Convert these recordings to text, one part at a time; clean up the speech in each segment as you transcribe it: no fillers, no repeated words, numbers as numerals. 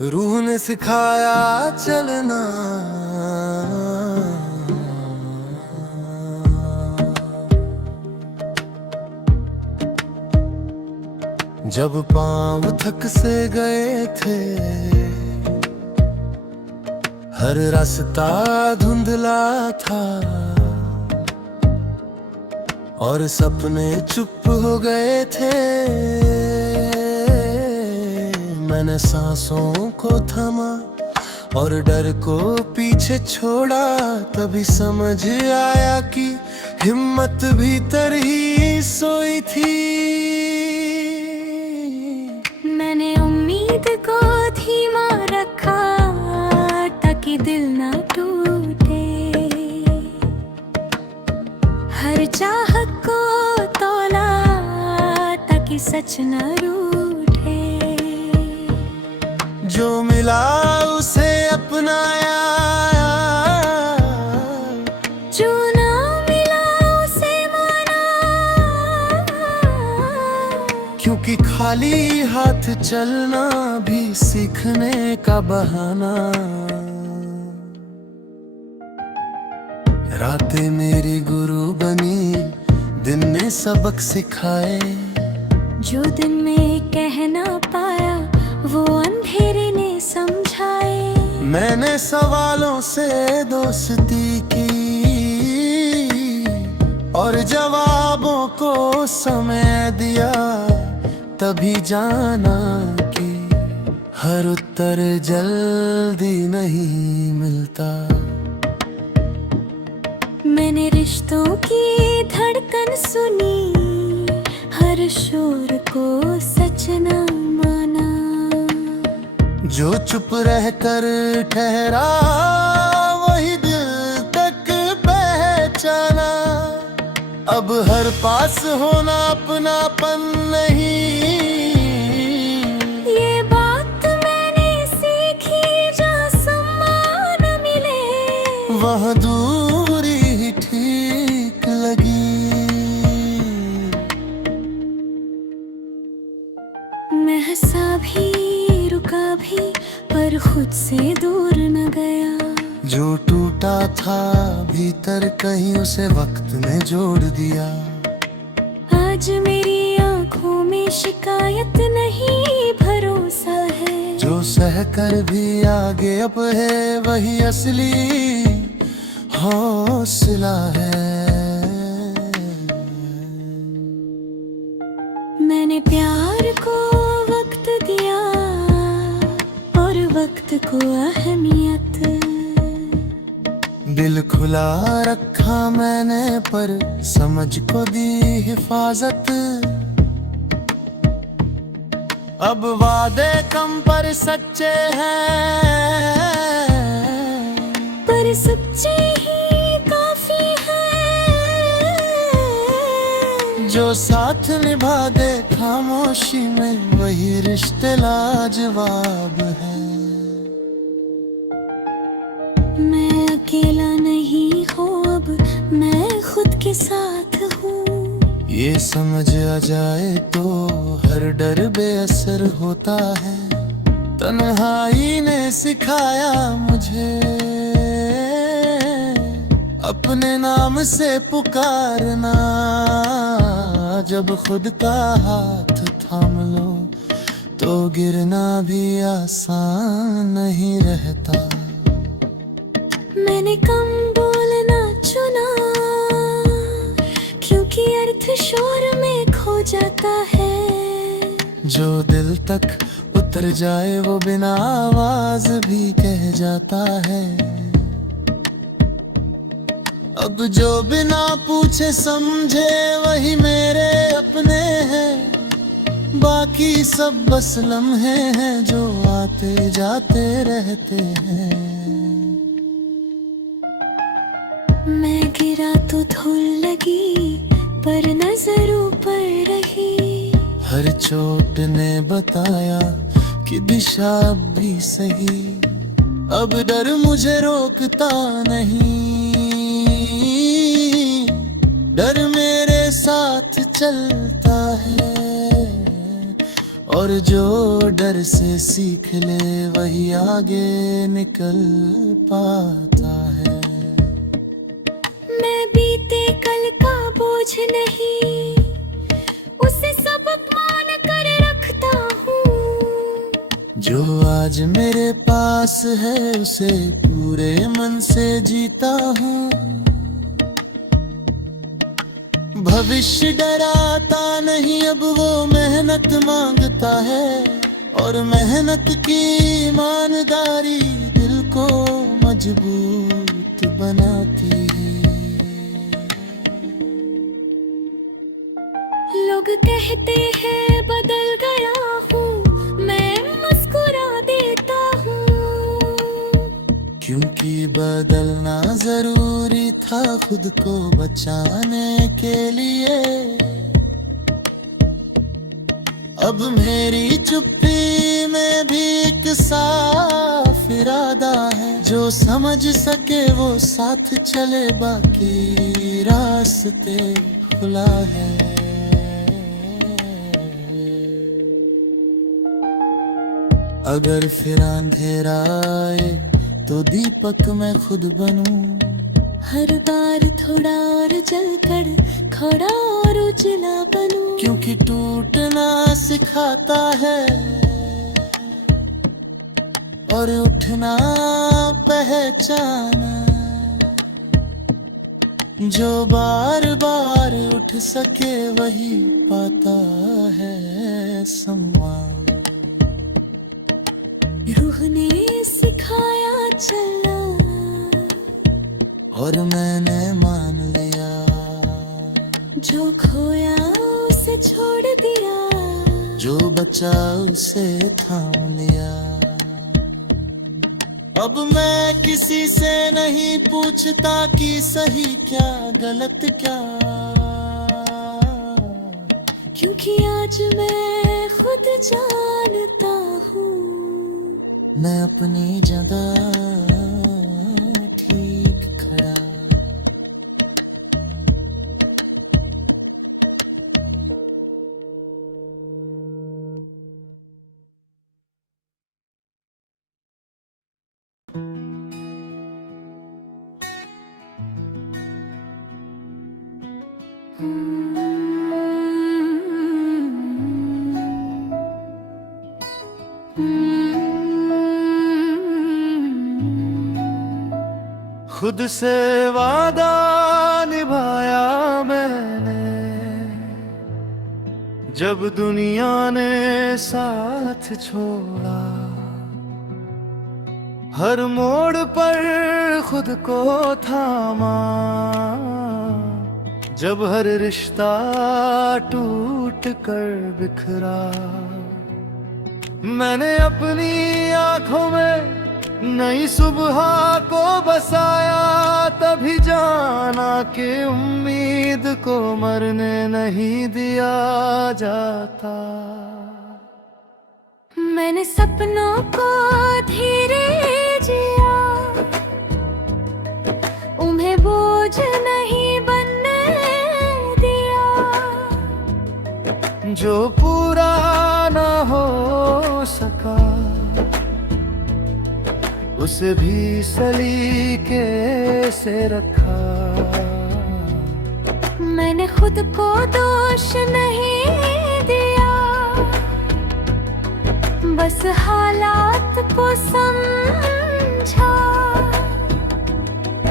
रूह ने सिखाया चलना। जब पांव थक से गए थे, हर रास्ता धुंधला था और सपने चुप हो गए थे। मैंने सांसों को थामा और डर को पीछे छोड़ा, तभी समझ आया कि हिम्मत भीतर ही सोई थी। मैंने उम्मीद को धीमा रखा ताकि दिल ना टूटे, हर चाहत को तोला ताकि सच न रूठे। जो मिला उसे अपनाया, जो ना मिला उसे माना, क्योंकि खाली हाथ चलना भी सीखने का बहाना। रातें मेरी गुरु बनी, दिन ने सबक सिखाए। जो दिन में कह ना पाया वो अंधेरे ने समझाए। मैंने सवालों से दोस्ती की और जवाबों को समय दिया, तभी जाना कि हर उत्तर जल्दी नहीं मिलता। मैंने रिश्तों की धड़कन सुनी, हर शोर को सच न माना। जो चुप रहकर ठहरा वही दिल तक पहचाना। अब हर पास होना अपनापन नहीं, ये बात मैंने सीखी। जहाँ सम्मान मिले वहाँ दूरी ही ठीक लगी। मैं हंसा भी रुका भी पर खुद से दूर न गया। जो टूटा था भीतर कहीं उसे वक्त ने जोड़ दिया। आज मेरी आंखों में शिकायत नहीं, भरोसा है। जो सहकर भी आगे अब है वही असली हौसला है। मैंने प्यार को वक्त दिया और वक्त को अहमियत। दिल खुला रखा मैंने पर समझ को दी हिफाजत। अब वादे कम पर सच्चे हैं, पर सच्चे ही काफी है। जो साथ निभा दे खामोशी में वही रिश्ते लाजवाब है। मैं अकेला नहीं हूँ अब, मैं खुद के साथ हूँ। ये समझ आ जाए तो हर डर बेअसर होता है। तन्हाई ने सिखाया मुझे अपने नाम से पुकारना। जब खुद का हाथ थाम लो तो गिरना भी आसान नहीं रहता। मैंने कम बोलना चुना क्योंकि अर्थ शोर में खो जाता है। जो दिल तक उतर जाए वो बिना आवाज भी कह जाता है। अब जो बिना पूछे समझे वही मेरे अपने हैं। बाकी सब बस लम्हे हैं जो आते जाते रहते हैं। मैं गिरा तो धूल लगी पर नजर ऊपर रही। हर चोट ने बताया कि दिशा अब भी सही। अब डर मुझे रोकता नहीं, डर मेरे साथ चलता है और जो डर से सीख ले वही आगे निकल पाता है। मैं बीते कल का बोझ नहीं, उसे सबक मान कर रखता हूँ। जो आज मेरे पास है उसे पूरे मन से जीता हूँ। भविष्य डराता नहीं, अब वो मेहनत मांगता है, और मेहनत की ईमानदारी दिल को मजबूत बनाती है। लोग कहते हैं बदल गया हूँ, मैं मुस्कुरा देता हूँ। क्योंकि बदलना जरूरी था खुद को बचाने के लिए। अब मेरी चुप्पी में भी एक साफ इरादा है, जो समझ सके वो साथ चले, बाकी रास्ते खुला है। अगर फिर अंधेरा आए तो दीपक मैं खुद बनूं। हर बार थोड़ा और जलकर खड़ा और उजला बनूं। क्योंकि टूटना सिखाता है और उठना पहचाना। जो बार बार उठ सके वही पाता है सम्मान। रूह ने सिखाया चलना, और मैंने मान लिया। जो खोया उसे छोड़ दिया, जो बचा उसे थाम लिया। अब मैं किसी से नहीं पूछता कि सही क्या गलत क्या, क्योंकि आज मैं खुद जानता हूँ मैं अपनी जगह ठीक खड़ा। खुद से वादा निभाया मैंने, जब दुनिया ने साथ छोड़ा। हर मोड़ पर खुद को थामा, जब हर रिश्ता टूट कर बिखरा। मैंने अपनी आंखों में नई सुबह को बसाया, तभी जाना कि उम्मीद को मरने नहीं दिया जाता। मैंने सपनों को धीरे जिया, उन्हें बोझ नहीं बनने दिया। जो पूरा न हो सका उसे भी सलीके से रखा। मैंने खुद को दोष नहीं दिया, बस हालात को समझा।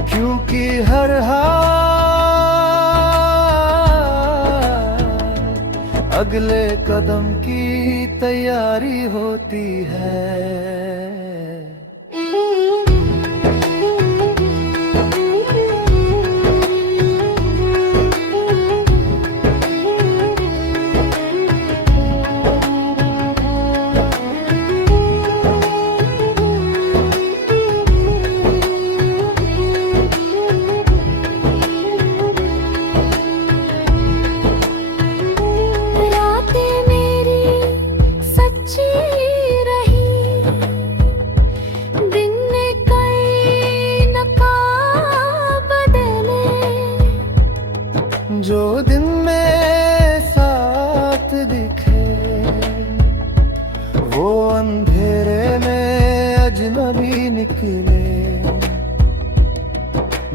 क्योंकि हर हाल अगले कदम की तैयारी होती है।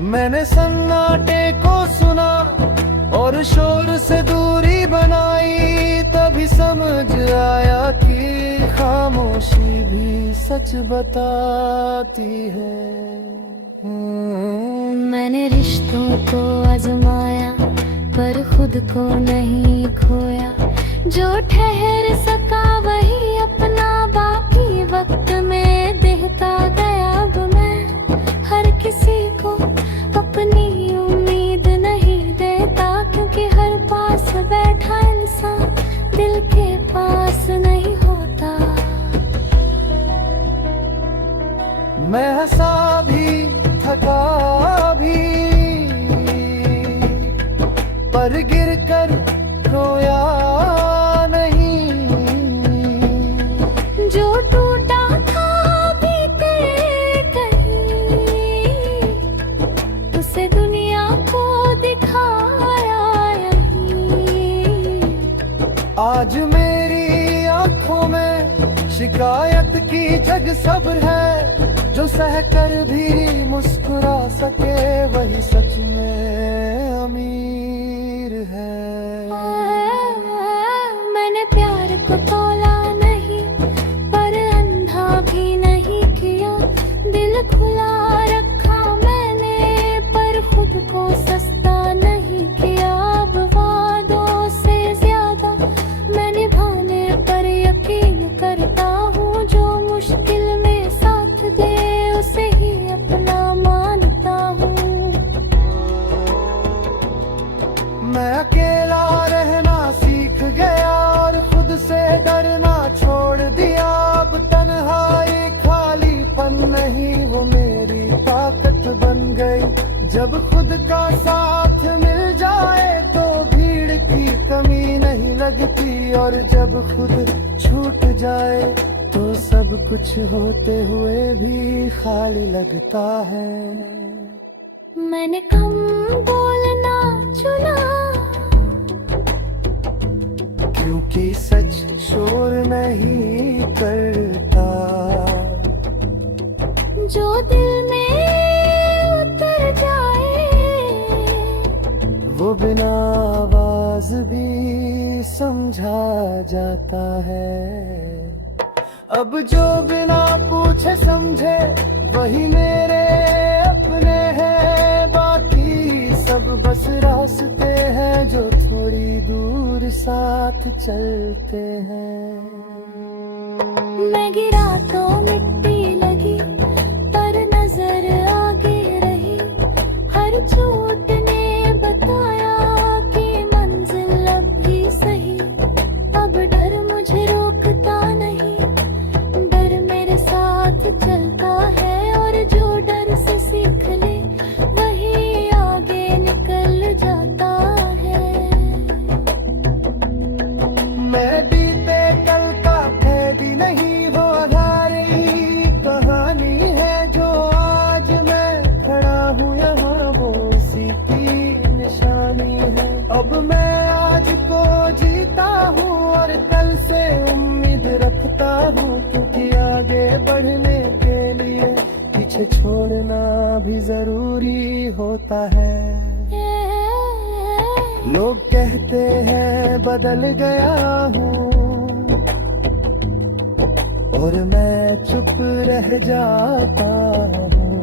मैंने सन्नाटे को सुना और शोर से दूरी बनाई, तभी समझ आया कि खामोशी भी सच बताती है। मैंने रिश्तों को आजमाया पर खुद को नहीं खोया, जो ठहर सका वही अपना, बाकी वक्त में देता गया। अब मैं हर किसी को अपनी उम्मीद नहीं देता, क्योंकि हर पास बैठा इंसान दिल के पास नहीं होता। मैं हंसा भी थका भी, पर गिर कर रोया नहीं। जो टूटा था बीते कहीं, उसे दुनिया को दिखाया यहीं। आज मेरी आंखों में शिकायत की जग सब्र है, जो सहकर भी मुस्कुरा सके वही सच में अमीर है। मैंने प्यार को तोला नहीं पर अंधा भी नहीं किया, दिल खुला रखा मैंने पर खुद को सस्ता नहीं किया। अब वादों से ज्यादा मैं निभाने पर यकीन करता हूँ, जो मुश्किल में साथ दे उसे ही अपना मानता हूँ। मैं अकेला रहना सीख गया और खुद से डरना छोड़ दिया। अब तन्हाई खालीपन नहीं, वो मेरी ताकत बन गई। जब खुद का साथ मिल जाए तो भीड़ की कमी नहीं लगती, और जब खुद छूट जाए तो सब कुछ होते हुए भी खाली लगता है। मैंने कम बोलना चुना, क्योंकि सच शोर नहीं करता। जो दिल में उतर जाए वो बिना आवाज भी समझा जाता है। अब जो बिना पूछे समझे वही मेरे अपने हैं, बाकी सब बस रास्ते हैं जो थोड़ी दूर साथ चलते हैं। मैं गिरा तो मिट्टी लगी पर नजर आगे रही, हर चोट ने बताया कि मंजिल अब भी सही। अब डर मुझे रोकता नहीं, डर मेरे साथ चलता है, और जो डर से सीख ले वही आगे निकल जाता है। मैं बीते कल का कैदी नहीं, वो हमारी कहानी है। जो आज मैं खड़ा हूँ यहाँ वो उसी की निशानी है। अब मैं आज को जीता हूँ और कल से उम्मीद रखता हूँ, क्योंकि आगे बढ़ने के लिए पीछे छोड़ना भी जरूरी होता है। लोग कहते हैं बदल गया हूँ, और मैं चुप रह जाता हूँ,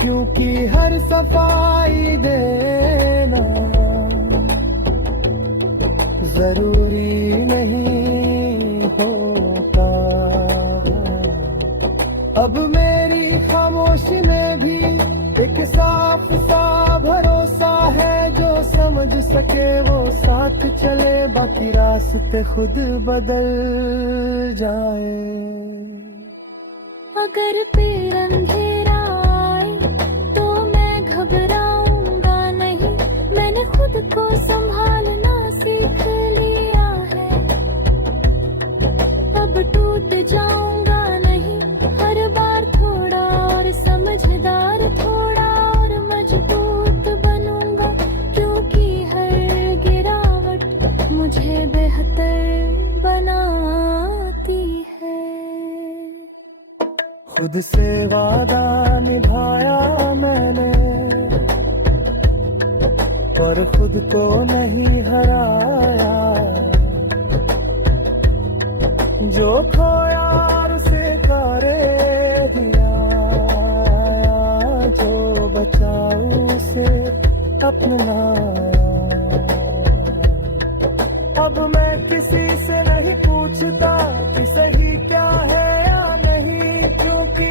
क्योंकि हर सफाई देना जरूरी नहीं होता। अब मेरी खामोशी में भी एक साफ सा भरोसा है, जो समझ सके वो साथ चले, बाकी रास्ते खुद बदल जाए। अगर फिर अंधेरा आए तो मैं घबराऊंगा नहीं, मैंने खुद को संभालना सीख लिया है। अब टूट जाऊंगा नहीं, हर बार थोड़ा और समझदार, थोड़ा और मजबूत बनूंगा, क्योंकि हर गिरावट मुझे बेहतर बनाती है। खुद खुद से वादा निभाया मैंने, पर खुद को नहीं हराया। जो खोया उसे करे दिया, जो बचाऊं उसे अपनाया। अब मैं किसी से नहीं पूछता कि सही क्या है या नहीं, क्योंकि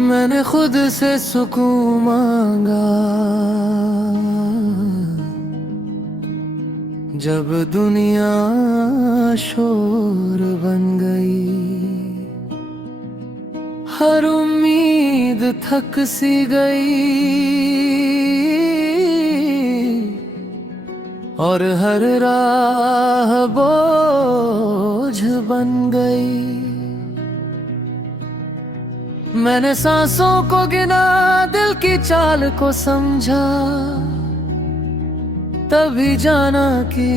मैंने खुद से सुकून मांगा जब दुनिया शोर बन गई। हर उम्मीद थक सी गई और हर राह बोझ बन गई। मैंने सांसों को गिना, दिल की चाल को समझा, तभी जाना कि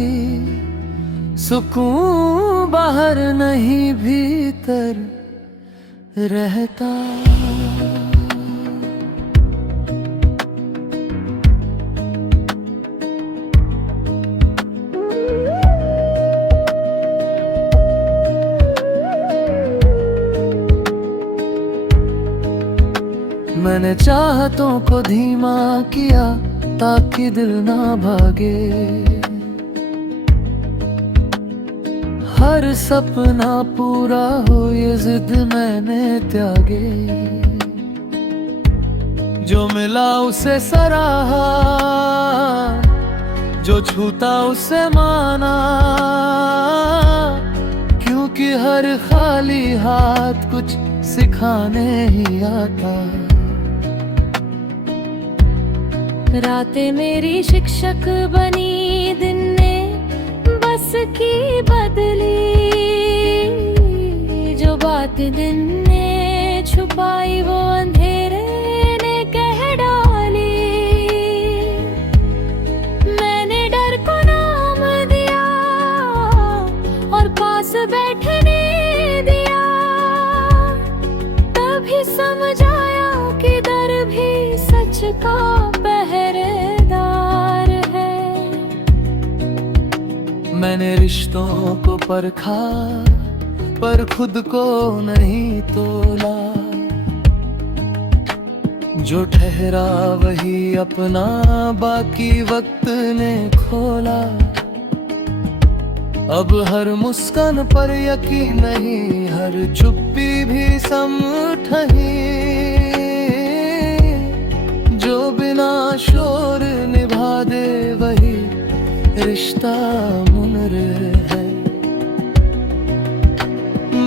सुकून बाहर नहीं भीतर रहता। मैंने चाहतों को धीमा किया ताकि दिल ना भागे। हर सपना पूरा हो ये जिद मैंने त्यागे। जो मिला उसे सराहा, जो छूता उसे माना, क्योंकि हर खाली हाथ कुछ सिखाने ही आता। रातें मेरी शिक्षक बनी, दिन ने बस की बदली। जो बात दिन ने छुपाई वो अंधेरे ने कह डाली। मैंने डर को नाम दिया और पास बैठने दिया, तभी समझ आया कि डर भी सच का पहरेदार है। मैंने रिश्तों को परखा पर खुद को नहीं तोला। जो ठहरा वही अपना, बाकी वक्त ने खोला। अब हर मुस्कान पर यकीन नहीं, हर चुप्पी भी समठही। जो बिना शोर निभा दे वही रिश्ता मुनर है।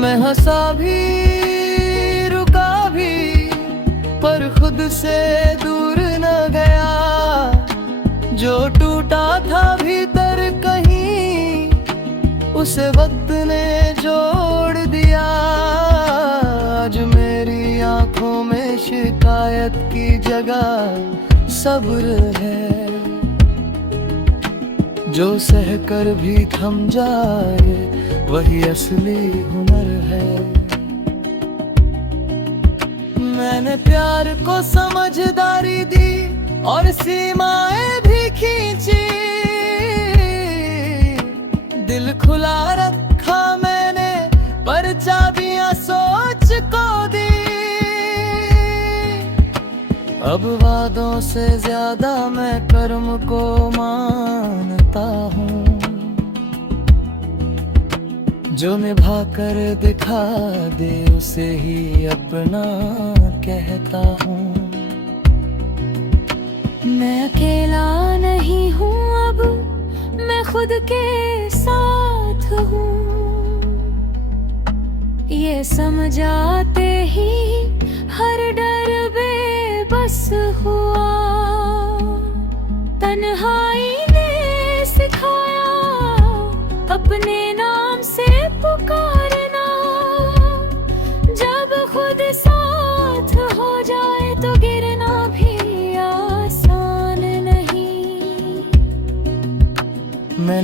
मैं हंसा भी रुका भी पर खुद से दूर न गया। जो टूटा था भीतर कहीं उसे वक्त ने जोड़ दिया। आज मेरी आंखों में शिकायत की जगह सब्र है। जो सहकर भी थम जाए वही असली हुनर है। मैंने प्यार को समझदारी दी और सीमाएं भी खींची। दिल खुला रखा मैंने पर चाबियां सोच को दी। अब वादों से ज्यादा मैं कर्म को मानता हूँ। जो निभा कर दिखा दे उसे ही अपना कहता हूँ। मैं अकेला नहीं हूँ अब, मैं खुद के साथ हूँ। ये समझाते ही हर डर बेबस हुआ। तन्हाई ने सिखाया अपने नाम से पुकारना। जब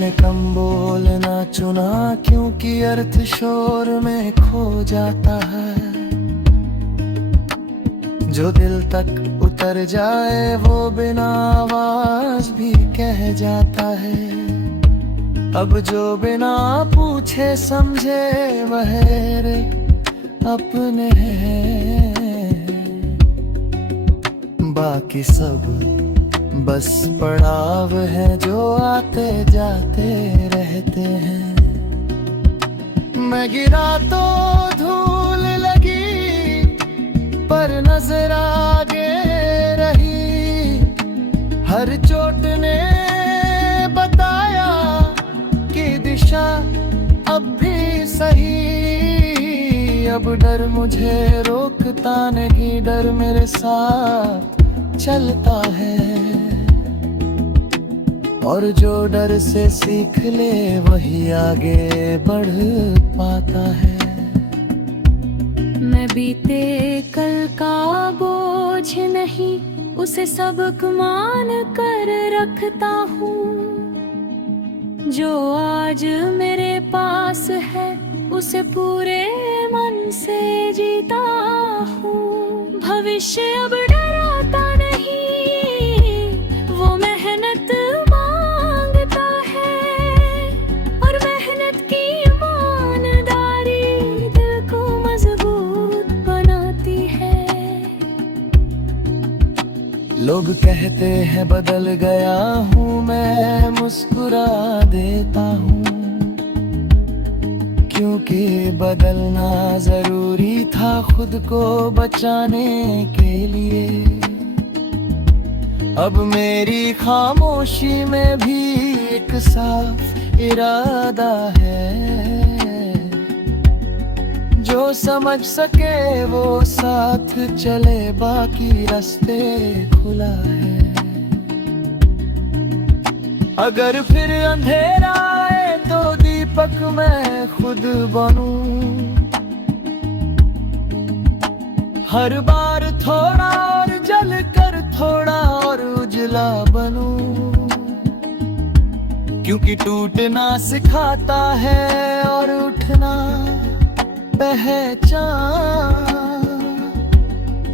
मैंने कम बोलना चुना, क्योंकि अर्थ शोर में खो जाता है। जो दिल तक उतर जाए वो बिना आवाज भी कह जाता है। अब जो बिना पूछे समझे वह रे अपने हैं, बाकी सब बस पड़ाव है जो आते जाते रहते हैं। मैं गिरा तो धूल लगी पर नजर आगे रही। हर चोट ने बताया कि दिशा अब भी सही। अब डर मुझे रोकता नहीं, डर मेरे साथ चलता है। और जो डर से सीख ले वही आगे बढ़ पाता है। मैं बीते कल का बोझ नहीं, उसे सबक मान कर रखता हूँ। जो आज मेरे पास है उसे पूरे मन से जीता हूँ। भविष्य अब डराता नहीं, वो मेहनत मांगता है। और मेहनत की ईमानदारी दिल को मजबूत बनाती है। लोग कहते हैं बदल गया हूँ, मैं मुस्कुरा देता हूँ, क्योंकि बदलना जरूरी था खुद को बचाने के लिए। अब मेरी खामोशी में भी एक साफ इरादा है। जो समझ सके वो साथ चले, बाकी रास्ते खुला है। अगर फिर अंधेरा आए तो दीपक मैं खुद बनूं। हर बार थोड़ा और जल कर थोड़ा और उजला बनूं। क्योंकि टूटना सिखाता है और उठना पहचान।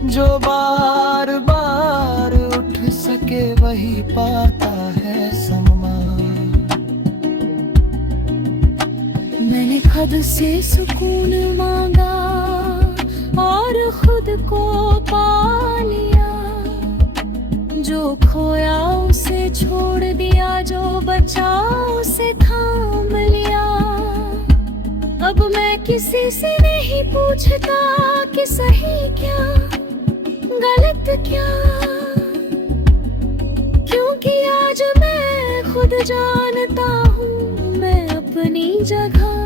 जो बार बार उठ सके वही पाता है सम्मान। मैंने खुद से सुकून मांगा और खुद को पा लिया। जो खोया उसे छोड़ दिया, जो बचा उसे थाम लिया। अब मैं किसी से नहीं पूछता कि सही क्या गलत क्या, क्योंकि आज मैं खुद जानता हूँ मैं अपनी जगह।